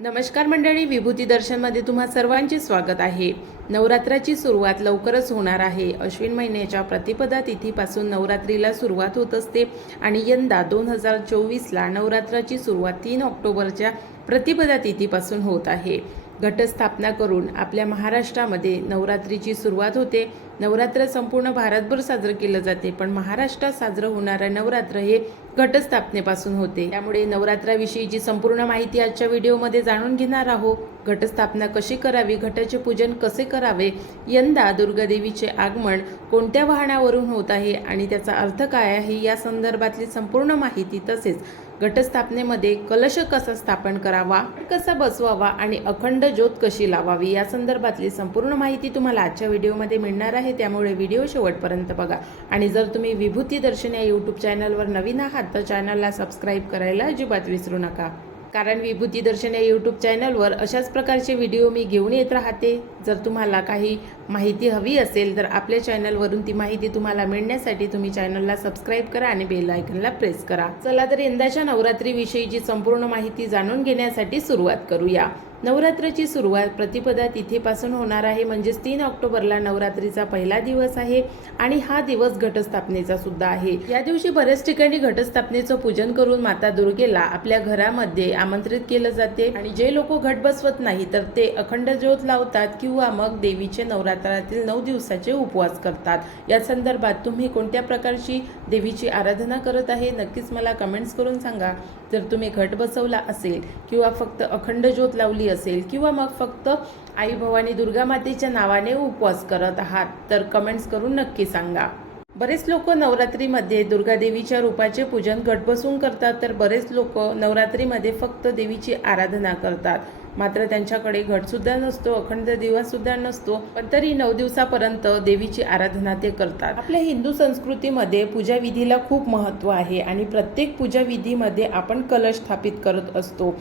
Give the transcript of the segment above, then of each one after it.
नमस्कार मंडळी विभूती दर्शनमध्ये तुम्हा सर्वांचे स्वागत आहे. नवरात्राची सुरुवात लवकरच होणार आहे. अश्विन महिन्याच्या प्रतिपदा तिथीपासून नवरात्रीला सुरुवात होत असते आणि यंदा दोन हजार चोवीसला नवरात्राची सुरुवात तीन ऑक्टोबरच्या प्रतिपदा तिथीपासून होत आहे. घटस्थापना करून आपल्या महाराष्ट्रामध्ये नवरात्रीची सुरुवात होते. नवरात्र संपूर्ण भारतभर साजरं केलं जाते पण महाराष्ट्रात साजरं होणारं नवरात्र हे घटस्थापनेपासून होते. त्यामुळे नवरात्राविषयीची संपूर्ण माहिती आजच्या व्हिडिओमध्ये जाणून घेणार आहोत घटस्थापना कशी करावी घटाचे पूजन कसे करावे यंदा दुर्गादेवीचे आगमन कोणत्या वाहनावरून होत आहे आणि त्याचा अर्थ काय आहे या संदर्भातली संपूर्ण माहिती तसेच घटस्थापनेमध्ये कलश कसा स्थापन करावा कसा बसवावा आणि अखंड ज्योत कशी लावावी या संदर्भातली संपूर्ण माहिती तुम्हाला आजच्या व्हिडिओमध्ये मिळणार आहे. त्यामुळे व्हिडिओ शेवटपर्यंत बघा. आणि जर तुम्ही विभूती दर्शन या यूट्यूब चॅनलवर नवीन आहात तर चॅनलला सबस्क्राईब करायला अजिबात विसरू नका. कारण विभूती दर्शन या यूट्यूब चॅनलवर अशाच प्रकारचे व्हिडिओ मी घेऊन येत राहते. जर तुम्हाला काही माहिती हवी असेल तर आपल्या चॅनलवरून ती माहिती तुम्हाला मिळण्यासाठी तुम्ही चॅनलला सबस्क्राईब करा आणि बेल आयकनला प्रेस करा. चला तर यंदाच्या नवरात्रीविषयीची संपूर्ण माहिती जाणून घेण्यासाठी सुरुवात करूया. नवरात्राची सुरुवात प्रतिपदा तिथेपासून होणार आहे. म्हणजेच तीन ऑक्टोबरला नवरात्रीचा पहिला दिवस आहे आणि हा दिवस घटस्थापनेचा सुद्धा आहे. या दिवशी बऱ्याच ठिकाणी घटस्थापनेचं पूजन करून माता दुर्गेला आपल्या घरामध्ये आमंत्रित केलं जाते. आणि जे लोक घट बसवत नाही तर ते अखंड ज्योत लावतात किंवा मग देवीचे नवरात्रातील नऊ दिवसाचे उपवास करतात. या संदर्भात तुम्ही कोणत्या प्रकारची देवीची आराधना करत आहे? नक्कीच मला कमेंट्स करून सांगा. जर तुम्ही घट बसवला असेल किंवा फक्त अखंड ज्योत लावली असेल किंवा मग फक्त आई भवानी दुर्गा मातेच्या नावाने उपवास करत आहात तर कमेंट्स करून नक्की सांगा. बरेच लोक नवरात्रीमध्ये दुर्गादेवीच्या रूपाचे पूजन घट बसून करतात तर बरेच लोक नवरात्रीमध्ये फक्त देवीची आराधना करतात. मात्र त्यांच्याकडे घटसुद्धा नसतो अखंड दिवससुद्धा नसतो पण तरी नऊ दिवसापर्यंत देवीची आराधना ते करतात. आपल्या हिंदू संस्कृतीमध्ये पूजाविधीला खूप महत्त्व आहे आणि प्रत्येक पूजाविधीमध्ये आपण कलश स्थापित करत असतो.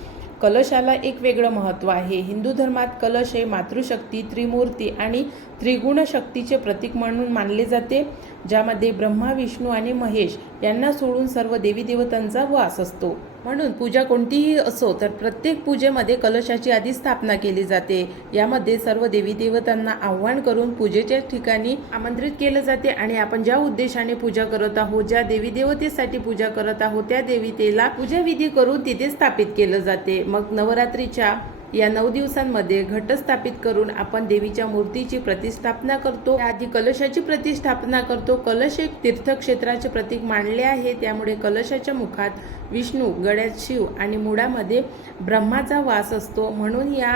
कलशाला एक वेगळं महत्त्व आहे. हिंदू धर्मात कलश हे मातृशक्ती त्रिमूर्ती आणि त्रिगुण शक्तीचे प्रतीक म्हणून मानले जाते ज्यामध्ये ब्रह्मा विष्णू आणि महेश यांना सोडून सर्व देवी देवतांचा वास असतो. म्हणून पूजा कोणतीही असो तर प्रत्येक पूजेमध्ये कलशाची आधी स्थापना केली जाते. यामध्ये सर्व देवी देवतांना आव्हान करून पूजेच्या ठिकाणी आमंत्रित केलं जाते आणि आपण ज्या उद्देशाने पूजा करत आहोत ज्या देवी देवतेसाठी पूजा करत आहोत त्या देवीतेला पूजाविधी करून तिथे स्थापित केलं जाते. मग नवरात्रीच्या या नऊ दिवसांमध्ये घटस्थापित करून आपण देवीच्या मूर्तीची प्रतिष्ठापना करतो. आधी कलशाची प्रतिष्ठापना करतो. कलश एक तीर्थक्षेत्राचे प्रतीक मानले आहे. त्यामुळे कलशाच्या मुखात विष्णू गळ्यात शिव आणि मुळामध्ये ब्रह्माचा वास असतो. म्हणून या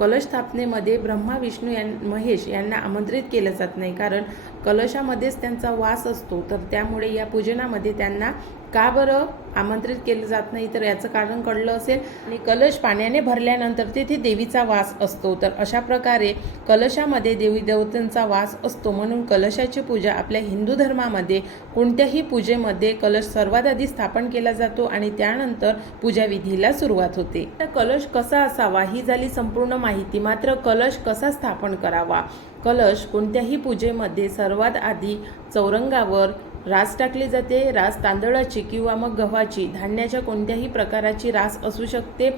कलश स्थापनेमध्ये ब्रह्मा विष्णू यां महेश यांना आमंत्रित केलं जात नाही. कारण कलशामध्येच त्यांचा वास असतो. तर त्यामुळे या पूजनामध्ये त्यांना का बरं आमंत्रित केलं जात नाही? तर याचं कारण कळलं असेल. आणि कलश पाण्याने भरल्यानंतर तेथे देवीचा वास असतो. तर अशा प्रकारे कलशामध्ये देवी देवतांचा वास असतो. म्हणून कलशाची पूजा आपल्या हिंदू धर्मामध्ये कोणत्याही पूजेमध्ये कलश सर्वात आधी स्थापन केला जातो आणि त्यानंतर पूजाविधीला सुरुवात होते. तर कलश कसा असावा ही झाली संपूर्ण माहिती. मात्र कलश कसा स्थापन करावा? कलश कोणत्याही पूजेमध्ये सर्वात आधी चौरंगावर रास टाकली जाते. रास तांदळाची किंवा मग गव्हाची धान्याच्या कोणत्याही प्रकाराची रास असू शकते.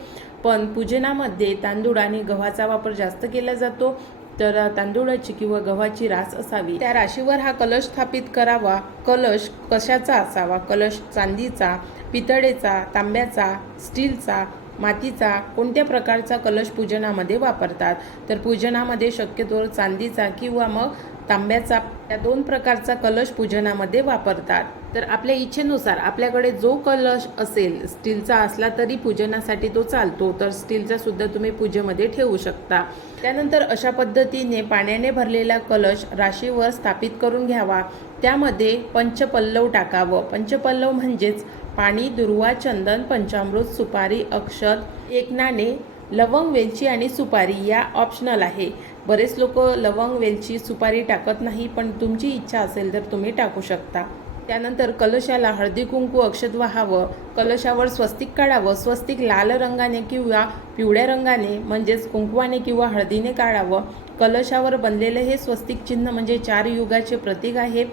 पण पूजनामध्ये तांदूळ आणि गव्हाचा वापर जास्त केला जातो. तर तांदूळाची किंवा गव्हाची रास असावी. त्या राशीवर हा कलश स्थापित करावा. कलश कशाचा असावा? कलश चांदीचा पितळेचा तांब्याचा स्टीलचा मातीचा कोणत्या प्रकारचा कलश पूजनामध्ये वापरतात? तर पूजनामध्ये शक्यतो चांदीचा किंवा मग तांब्याचा या दोन प्रकारचा कलश पूजनामध्ये वापरतात. तर आपल्या इच्छेनुसार आपल्याकडे जो कलश असेल स्टीलचा असला तरी पूजनासाठी तो चालतो. तर स्टीलचा सुद्धा तुम्ही पूजेमध्ये ठेवू शकता. त्यानंतर अशा पद्धतीने पाण्याने भरलेला कलश राशीवर स्थापित करून घ्यावा. त्यामध्ये पंचपल्लव टाकावं. पंचपल्लव म्हणजेच पाणी दुर्वा चंदन पंचामृत सुपारी अक्षत एक नाणे लवंग वेलची आणि सुपारी या ऑप्शनल आहे. बरेच लोक लवंग वेलची सुपारी टाकत नाही पण तुमची इच्छा असेल तर तुम्ही टाकू शकता. त्यानंतर कलशाला हळदी कुंकू अक्षत व्हावं. कलशावर स्वस्तिक काढावं. स्वस्तिक लाल रंगाने किंवा पिवळ्या रंगाने म्हणजेच कुंकवाने किंवा हळदीने काढावं. कलशावर बनलेले हे स्वस्तिक चिन्ह म्हणजे चार युगाचे प्रतीक आहे.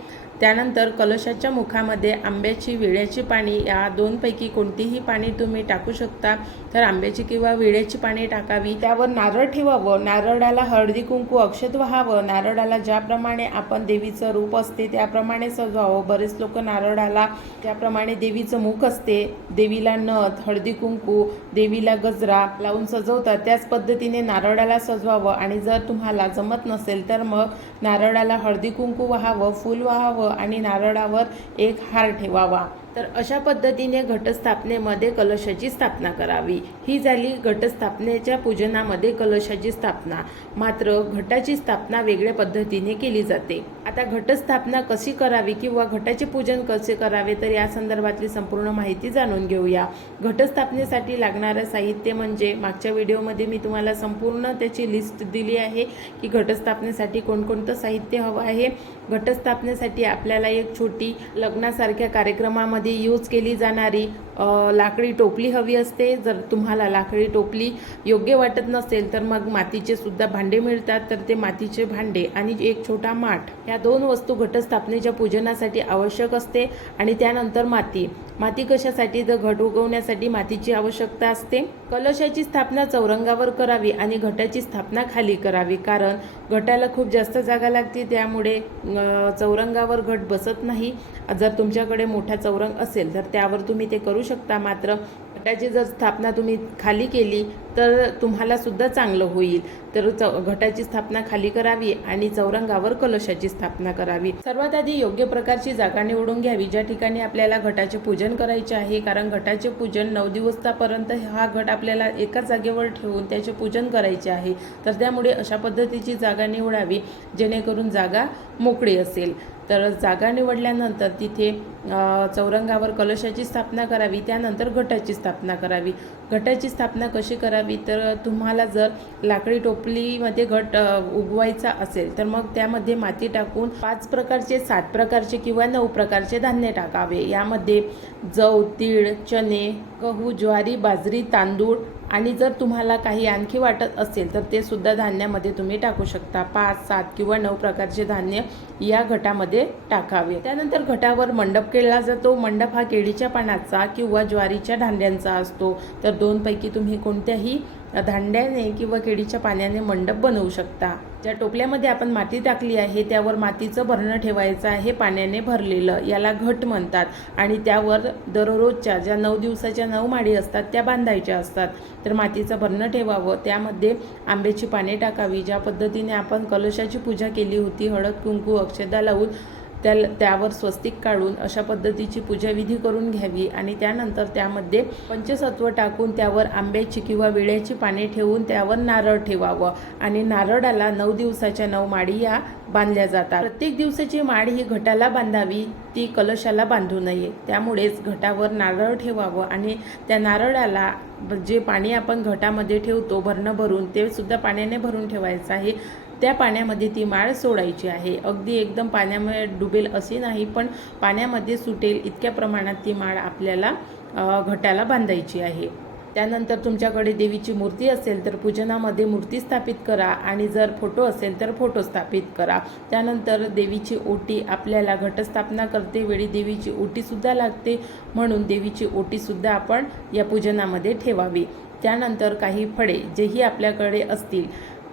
त्यानंतर कलशाच्या मुखामध्ये आंब्याची विड्याची पाणी या दोनपैकी कोणतीही पाणी तुम्ही टाकू शकता. तर आंब्याची किंवा विड्याची पाणी टाकावी. त्यावर नारळ ठेवावं. नारळाला हळदी कुंकू अक्षत व्हावं. नारळाला ज्याप्रमाणे आपण देवीचं रूप असते त्याप्रमाणे सजवावं. बरेच लोक नारळाला त्याप्रमाणे देवीचं मुख असते. देवीला नथ हळदी कुंकू देवीला गजरा लावून सजवतात. त्याच पद्धतीने नारळाला सजवावं. आणि जर तुम्हाला जमत नसेल तर मग नारळाला हळदी कुंकू व्हावं फूल व्हावं आणि नारळावर एक हार ठेवावा. तर अशा पद्धतीने घटस्थापनेमध्ये कलशाची स्थापना करावी. ही झाली घटस्थापनेच्या पूजनामध्ये कलशाची स्थापना. मात्र घटाची स्थापना वेगळ्या पद्धतीने केली जाते. आता घटस्थापना कशी करावी किंवा घटाचे पूजन कसे करावे तर या संदर्भातली संपूर्ण माहिती जाणून घेऊया. घटस्थापनेसाठी लागणारं साहित्य म्हणजे मागच्या व्हिडिओमध्ये मी तुम्हाला संपूर्ण त्याची लिस्ट दिली आहे की घटस्थापनेसाठी कोणकोणतं साहित्य हवं आहे. घटस्थापनेसाठी आपल्याला एक छोटी लग्नासारख्या कार्यक्रमामध्ये यूज केली जाणारी लाकडी टोपली हवी असते. जर तुम्हाला लाकडी टोपली योग्य वाटत नसेल तर मग मातीचे सुद्धा भांडे मिळतात. तर ते मातीचे भांडे आणि एक छोटा माठ या दोन वस्तू घटस्थापनेच्या पूजनासाठी आवश्यक असते आणि त्यानंतर माती. माती कशासाठी तर घट उगवण्यासाठी मातीची आवश्यकता असते? कलशाची स्थापना चौरंगावर करावी आणि घटाची स्थापना खाली करावी कारण घटाला खूप जास्त जागा लागते त्यामुळे चौरंगावर घट बसत नाही. जर तुमच्याकडे मोठा चौरंग असेल तर त्यावर तुम्ही ते करू शकता. मात्र घटाची जर स्थापना तुम्ही खाली केली तर तुम्हाला सुद्धा चांगलं होईल. तर चौ घटाची स्थापना खाली करावी आणि चौरंगावर कलशाची स्थापना करावी. सर्वात आधी योग्य प्रकारची जागा निवडून घ्यावी ज्या ठिकाणी आपल्याला घटाचे पूजन करायचे आहे. कारण घटाचे पूजन नऊ दिवसापर्यंत हा घट आपल्याला एका जागेवर ठेवून त्याचे पूजन करायचे आहे. तर त्यामुळे अशा पद्धतीची जागा निवडावी जेणेकरून जागा मोकळी असेल. तर जागा निवडल्यानंतर तिथे चौरंगावर कलशाची स्थापना करावी त्यानंतर घटाची स्थापना करावी. घटाची स्थापना कशी करावी? तर तुम्हाला जर लाकडी टोपलीमध्ये घट उगवायचा असेल तर मग त्यामध्ये माती टाकून पाच प्रकारचे सात प्रकारचे किंवा नऊ प्रकारचे धान्य टाकावे. यामध्ये जव तीळ चणे गहू ज्वारी बाजरी तांदूळ आणि जर तुम्हाला काही आणखी वाटत असेल तर ते सुद्धा धान्यामध्ये तुम्ही टाकू शकता. पाच सात किंवा नऊ प्रकारचे धान्य या घटामध्ये टाकावे. त्यानंतर घटावर मंडप केला जातो. मंडप हा केळीच्या पानाचा किंवा ज्वारीच्या धान्यांचा असतो. तर दोनपैकी तुम्ही कोणत्याही धांड्याने किंवा केळीच्या पाण्याने मंडप बनवू शकता. ज्या टोपल्यामध्ये आपण माती टाकली आहे त्यावर मातीचं भरणं ठेवायचं आहे पाण्याने भरलेलं. याला घट म्हणतात आणि त्यावर दररोजच्या ज्या नऊ दिवसाच्या नऊ माडी असतात त्या बांधायच्या असतात. तर मातीचं भरणं ठेवावं. त्यामध्ये आंब्याची पाने टाकावी. ज्या पद्धतीने आपण कलशाची पूजा केली होती हळद कुंकू अक्षदा लावून त्या त्यावर स्वस्तिक काढून अशा पद्धतीची पूजाविधी करून घ्यावी आणि त्यानंतर त्यामध्ये पंचसत्व टाकून त्यावर आंब्याची किंवा विळ्याची पाने ठेवून त्यावर नारळ ठेवावं. आणि नारळाला नऊ दिवसाच्या नऊ माडी या बांधल्या जातात. प्रत्येक दिवसाची माळ ही घटाला बांधावी ती कलशाला बांधू नये. त्यामुळेच घटावर नारळ ठेवावं आणि त्या नारळाला जे पाणी आपण घटामध्ये ठेवतो भरणं भरून ते सुद्धा पाण्याने भरून ठेवायचं आहे. त्या पाण्यामध्ये ती माळ सोडायची आहे. अगदी एकदम पाण्यामुळे डुबेल अशी नाही पण पाण्यामध्ये सुटेल इतक्या प्रमाणात ती माळ आपल्याला घटाला बांधायची आहे. त्यानंतर तुमच्याकडे देवीची मूर्ती असेल तर पूजनामध्ये मूर्ती स्थापित करा आणि जर फोटो असेल तर फोटो स्थापित करा. त्यानंतर देवीची ओटी आपल्याला घटस्थापना करते वेळी देवीची ओटीसुद्धा लागते म्हणून देवीची ओटीसुद्धा आपण या पूजनामध्ये ठेवावी. त्यानंतर काही फळे जेही आपल्याकडे असतील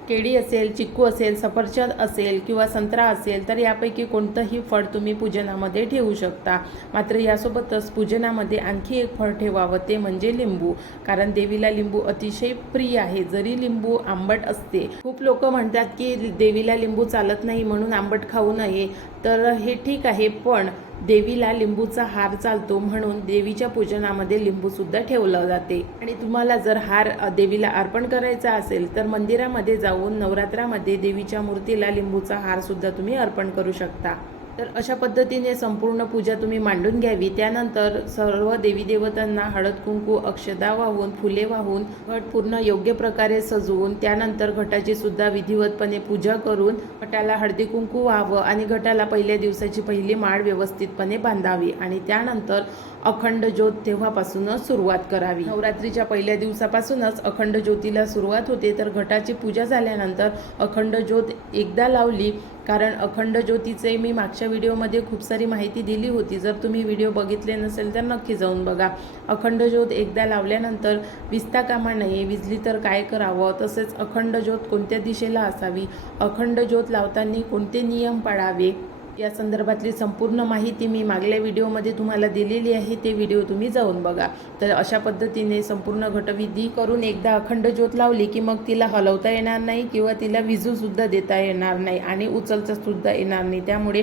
केळी असेल चिक्कू असेल सफरचंद असेल किंवा संत्रा असेल तर यापैकी कोणतंही फळ तुम्ही पूजनामध्ये ठेवू शकता. मात्र यासोबतच पूजनामध्ये आणखी एक फळ ठेवावं ते म्हणजे लिंबू. कारण देवीला लिंबू अतिशय प्रिय आहे. जरी लिंबू आंबट असते खूप लोक म्हणतात की देवीला लिंबू चालत नाही म्हणून आंबट खाऊ नये तर हे ठीक आहे. पण देवीला लिंबूचा हार चालतो म्हणून देवीच्या पूजनामध्ये लिंबू सुद्धा ठेवलं जाते. आणि तुम्हाला जर हार देवीला अर्पण करायचा असेल तर मंदिरामध्ये जाऊन नवरात्रामध्ये देवीच्या मूर्तीला लिंबूचा हार सुद्धा तुम्ही अर्पण करू शकता. तर अशा पद्धतीने संपूर्ण पूजा तुम्ही मांडून घ्यावी. त्यानंतर सर्व देवी देवतांना हळद कुंकू अक्षदा वाहून फुले वाहून घट पूर्ण योग्य प्रकारे सजवून त्यानंतर घटाची सुद्धा विधिवतपणे पूजा करून घटाला हळदी कुंकू व्हावं आणि घटाला पहिल्या दिवसाची पहिली माळ व्यवस्थितपणे बांधावी आणि त्यानंतर अखंड ज्योत तेव्हापासूनच सुरुवात करावी. नवरात्रीच्या पहिल्या दिवसापासूनच अखंड ज्योतीला सुरुवात होते. तर घटाची पूजा झाल्यानंतर अखंड ज्योत एकदा लावली कारण अखंड ज्योतीचे मी मागच्या व्हिडिओमध्ये खूप सारी माहिती दिली होती. जर तुम्ही व्हिडिओ बघितले नसेल तर नक्की जाऊन बघा. अखंड ज्योत एकदा लावल्यानंतर विजता कामा नये विजली तर काय करावं? तसेच अखंड ज्योत कोणत्या दिशेला असावी? अखंड ज्योत लावताना कोणते नियम पाळावे? या संदर्भातली संपूर्ण माहिती मी मागल्या व्हिडिओमध्ये तुम्हाला दिलेली आहे ते व्हिडिओ तुम्ही जाऊन बघा. तर अशा पद्धतीने संपूर्ण घटविधी करून एकदा अखंड ज्योत लावली की मग तिला हलवता येणार नाही किंवा तिला विजूसुद्धा देता येणार नाही आणि उचलतासुद्धा येणार नाही. त्यामुळे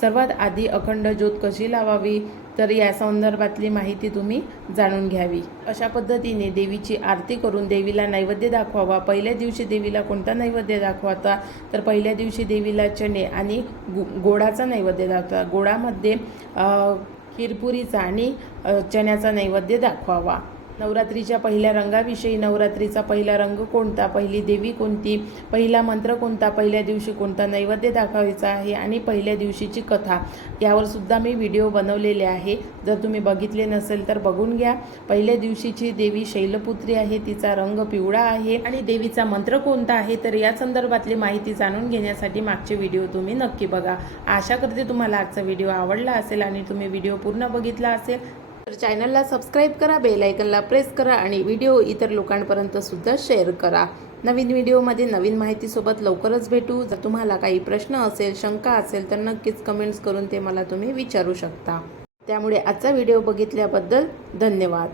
सर्वात आधी अखंड ज्योत कशी लावावी? तर या संदर्भातली माहिती तुम्ही जाणून घ्यावी. अशा पद्धतीने देवीची आरती करून देवीला नैवेद्य दाखवावा. पहिल्या दिवशी देवीला कोणता नैवेद्य दाखवाता तर पहिल्या दिवशी देवीला चणे आणि गो गोडाचा नैवेद्य दाखवा. गोडामध्ये अ, खीरपुरीचा आणि चण्याचा नैवेद्य दाखवावा. नवरात्रीच्या पहिल्या रंगाविषयी नवरात्रीचा पहिला रंग कोणता? पहिली देवी कोणती? पहिला मंत्र कोणता? पहिल्या दिवशी कोणता नैवेद्य दाखवायचा आहे? आणि पहिल्या दिवशीची कथा. यावर सुद्धा मी व्हिडिओ बनवलेले आहे. जर तुम्ही बघितले नसेल तर बघून घ्या. पहिल्या दिवशीची देवी शैलपुत्री आहे. तिचा रंग पिवळा आहे. आणि देवीचा मंत्र कोणता आहे? तर या संदर्भातली माहिती जाणून घेण्यासाठी मागचे व्हिडिओ तुम्ही नक्की बघा. आशा करते तुम्हाला आजचा व्हिडिओ आवडला असेल आणि तुम्ही व्हिडिओ पूर्ण बघितला असेल तर चॅनलला सबस्क्राईब करा बेल आयकनला प्रेस करा आणि व्हिडिओ इतर लोकांपर्यंत सुद्धा शेअर करा. नवीन व्हिडिओमध्ये नवीन माहितीसोबत लवकरच भेटू. जर तुम्हाला काही प्रश्न असेल शंका असेल तर नक्कीच कमेंट्स करून ते मला तुम्ही विचारू शकता. त्यामुळे आजचा व्हिडिओ बघितल्याबद्दल धन्यवाद.